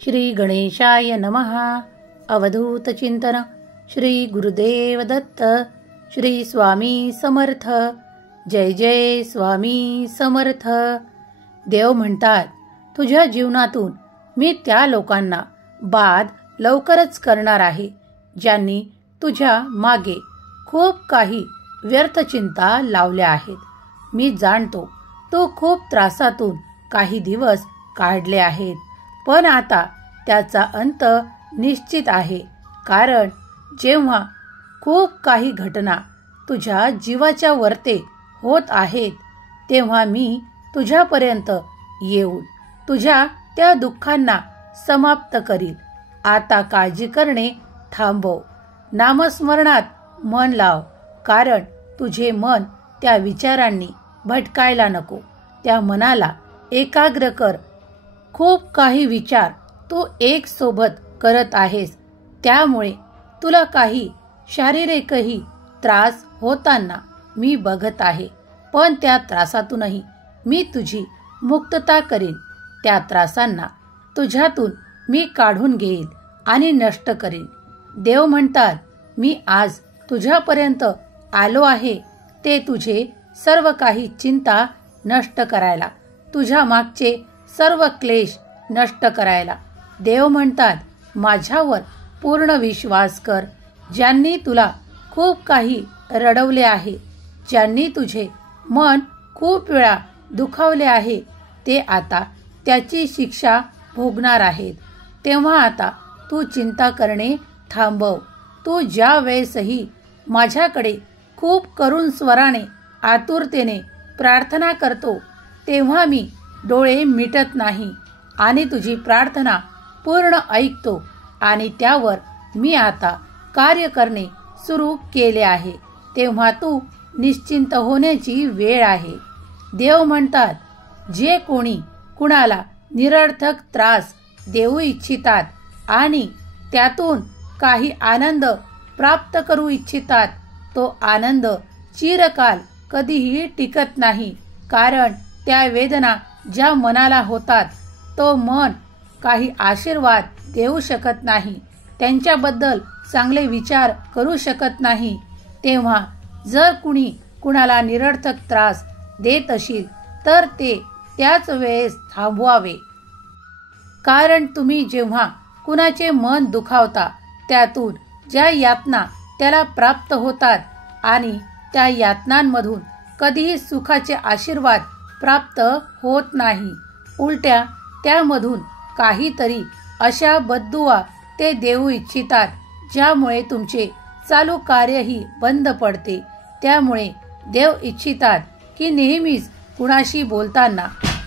श्री गणेशाय नमः. अवधूत चिंतन. श्री गुरुदेव दत्त. श्री स्वामी समर्थ. जय जय स्वामी समर्थ. देव म्हणतात, तुझ्या जीवनातून मी त्या लोकांना बाद लवकरच करणार आहे ज्यांनी तुझ्या मागे खूप काही व्यर्थ चिंता लावल्या आहेत. मी जाणतो तू खूप त्रासातून काही दिवस काढले आहेत, पण आता त्याचा अंत निश्चित आहे. कारण जेव्हा खूप काही घटना तुझ्या जीवाच्या वरते होत आहेत, तेव्हा मी तुझ्यापर्यंत येऊन तुझ्या त्या दुःखांना समाप्त करील. आता काळजी करणे थांबव. नामस्मरणात मन लाव, कारण तुझे मन त्या विचारांनी भटकायला नको. त्या मनाला एकाग्र कर. खूप काही विचार तू एक सोबत करत आहेस, त्यामुळे तुला काही शारीरिकही त्रास होताना मी बघत आहे. पण त्या त्रासातूनही मी तुझी मुक्तता करीन. त्या त्रासांना तुझ्यातून मी काढून घेईन आणि नष्ट करीन. देव म्हणतात, मी आज तुझ्यापर्यंत आलो आहे ते तुझे सर्व काही चिंता नष्ट करायला, तुझ्या मागचे सर्व क्लेश नष्ट करायला. देव म्हणतात, माझ्यावर पूर्ण विश्वास कर. ज्यांनी तुला खूप काही रडवले आहे, ज्यांनी तुझे मन खूप वेळा दुखावले आहे, ते आता त्याची शिक्षा भोगणार आहेत. तेव्हा आता तू चिंता करणे थांबव. तू ज्या वेळेसही माझ्याकडे खूप करुण स्वराने आतुरतेने प्रार्थना करतो, तेव्हा मी डोळे मिटत नाही आणि तुझी प्रार्थना पूर्ण ऐकतो आणि त्यावर मी आता कार्य करणे सुरू केले आहे. तेव्हा तू निश्चिंत होण्याची वेळ आहे. देव म्हणतात, जे कोणी कुणाला निरर्थक त्रास देऊ इच्छितात आणि त्यातून काही आनंद प्राप्त करू इच्छितात, तो आनंद चिरकाल कधीही टिकत नाही. कारण त्या वेदना ज्या मनाला होतात, तो मन काही आशीर्वाद देऊ शकत नाही, त्यांच्याबद्दल चांगले विचार करू शकत नाही. तेव्हा जर कुणी कुणाला निरर्थक त्रास देत असेल, तर ते त्याच वेळेस थांबवावे. कारण तुम्ही जेव्हा कुणाचे मन दुखावता, त्यातून ज्या यातना त्याला प्राप्त होतात आणि त्या यातनांमधून कधीही सुखाचे आशीर्वाद प्राप्त होत नाही. उलट्या त्यामधून काहीतरी अशा बद्दुआ ते देऊ इच्छितात, ज्यामुळे तुमचे चालू कार्यही बंद पडते. त्यामुळे देव इच्छितात की नेहमीच कुणाशी बोलताना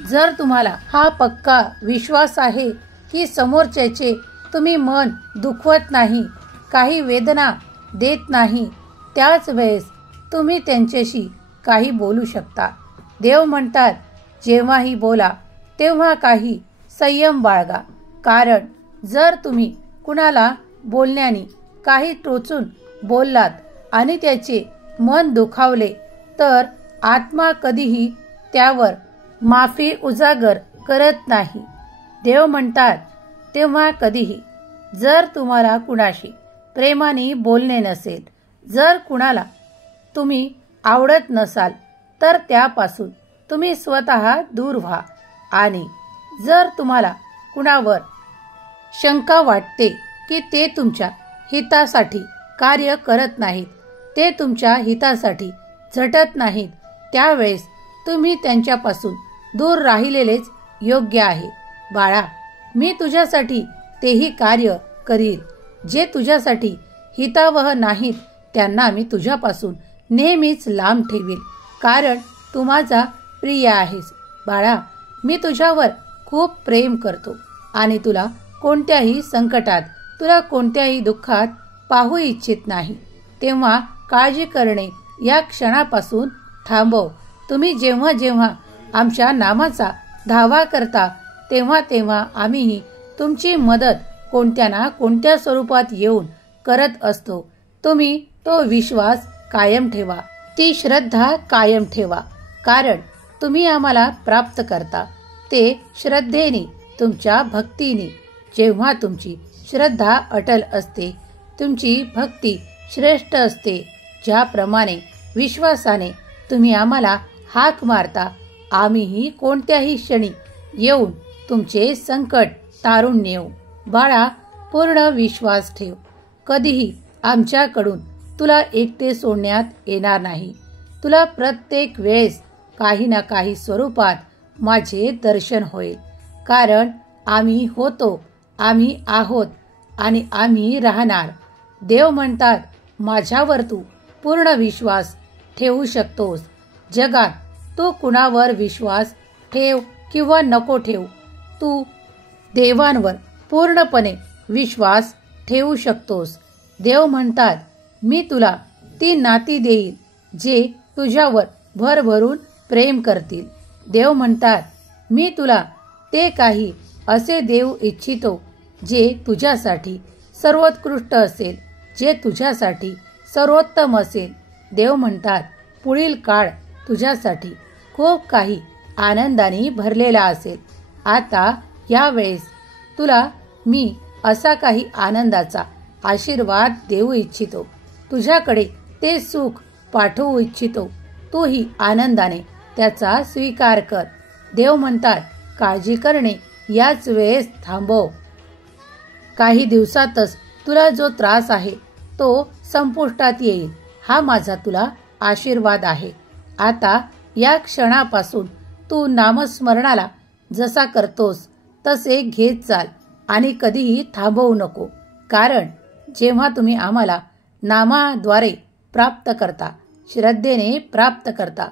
जर तुम्हाला हा पक्का विश्वास आहे की समोरच्याचे तुम्ही मन दुखवत नाही, काही वेदना देत नाही, त्याच वेळेस तुम्ही त्यांच्याशी काही बोलू शकता. देव म्हणतात, जेव्हाही बोला तेव्हा काही संयम बाळगा. कारण जर तुम्ही कुणाला बोलण्याने काही टोचून बोललात आणि त्याचे मन दुखावले, तर आत्मा कधीही त्यावर माफी उजागर करत नाही. देव म्हणतात, तेव्हा कधीही जर तुम्हाला कुणाशी प्रेमाने बोलणे नसेल, जर कुणाला तुम्ही आवडत नसाल, तर त्यापासून तुम्ही स्वतः दूर व्हा. आणि जर तुम्हाला कुणावर शंका वाटते की ते तुमच्या हितासाठी कार्य करत नाहीत, ते तुमच्या हितासाठी झटत नाहीत, त्यावेळेस तुम्ही त्यांच्यापासून दूर राहिलेलेच योग्य आहे. बाळा, मी तुझ्यासाठी तेही कार्य करील. जे तुझ्यासाठी हितावह नाहीत, त्यांना मी तुझ्यापासून नेहमीच लांब ठेवील. कारण तू माझा प्रिय आहेस. बाळा, मी तुझ्यावर खूप प्रेम करतो आणि तुला कोणत्याही संकटात, तुला कोणत्याही दुःखात पाहू इच्छित नाही. तेव्हा काळजी करणे या क्षणापासून थांबव. तुम्ही जेव्हा जेव्हा आमच्या नामाचा धावा करता, तेव्हा तेव्हा आम्हीही तुमची मदत कोणत्या ना कोणत्या स्वरूपात येऊन करत असतो. तुम्ही तो विश्वास कायम ठेवा, ती श्रद्धा कायम ठेवा. कारण तुम्ही आम्हाला प्राप्त करता ते श्रद्धेने, तुमच्या भक्तीने. जेव्हा तुमची श्रद्धा अटल असते, तुमची भक्ती श्रेष्ठ असते, ज्याप्रमाणे विश्वासाने तुम्ही आम्हाला हाक मारता, आम्हीही कोणत्याही क्षणी येऊन तुमचे संकट तारून नेऊ. बाळा, पूर्ण विश्वास ठेव. कधीही आमच्याकडून तुला एकटे सोडण्यात येणार नाही. तुला प्रत्येक वेळेस काही ना काही स्वरूपात माझे दर्शन होईल. कारण आम्ही होतो, आम्ही आहोत आणि आम्ही राहणार. देव म्हणतात, माझ्यावर तू पूर्ण विश्वास ठेवू शकतोस. जगात तू कुणावर विश्वास ठेव किंवा नको ठेव, तू देवांवर पूर्णपणे विश्वास ठेवू शकतोस. देव म्हणतात, मी तुला ती नाती देईल जे तुझ्यावर भरभरून प्रेम करतील. देव म्हणतात, मी तुला ते काही असे देऊ इच्छितो जे तुझ्यासाठी सर्वोत्कृष्ट असेल, जे तुझ्यासाठी सर्वोत्तम असेल. देव म्हणतात, पुढील काळ तुझ्यासाठी खूप काही आनंदाने भरलेला असेल. आता यावेळेस तुला मी असा काही आनंदाचा आशीर्वाद देऊ इच्छितो. तुझ्याकडे ते सुख पाठवू इच्छितो. तूही आनंदाने त्याचा स्वीकार कर. देव म्हणतात, काळजी करणे याच वेळेस थांबव. काही दिवसातच तुला जो त्रास आहे तो संपुष्टात येईल. हा माझा तुला आशीर्वाद आहे. आता या क्षणापासून तू नामस्मरणाला जसा करतोस तसे घेत चाल आणि कधीही थांबवू नको. कारण जेव्हा तुम्ही आम्हाला नामाद्वारे प्राप्त करता, श्रद्धेने प्राप्त करता,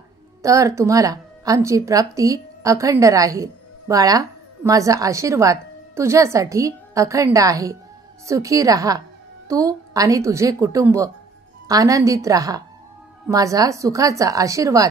तर तुम्हाला आमची प्राप्ती अखंड राहील. बाळा, माझा आशीर्वाद तुझ्यासाठी अखंड आहे. सुखी राहा. तू आणि तुझे कुटुंब आनंदित राहा. माझा सुखाचा आशीर्वाद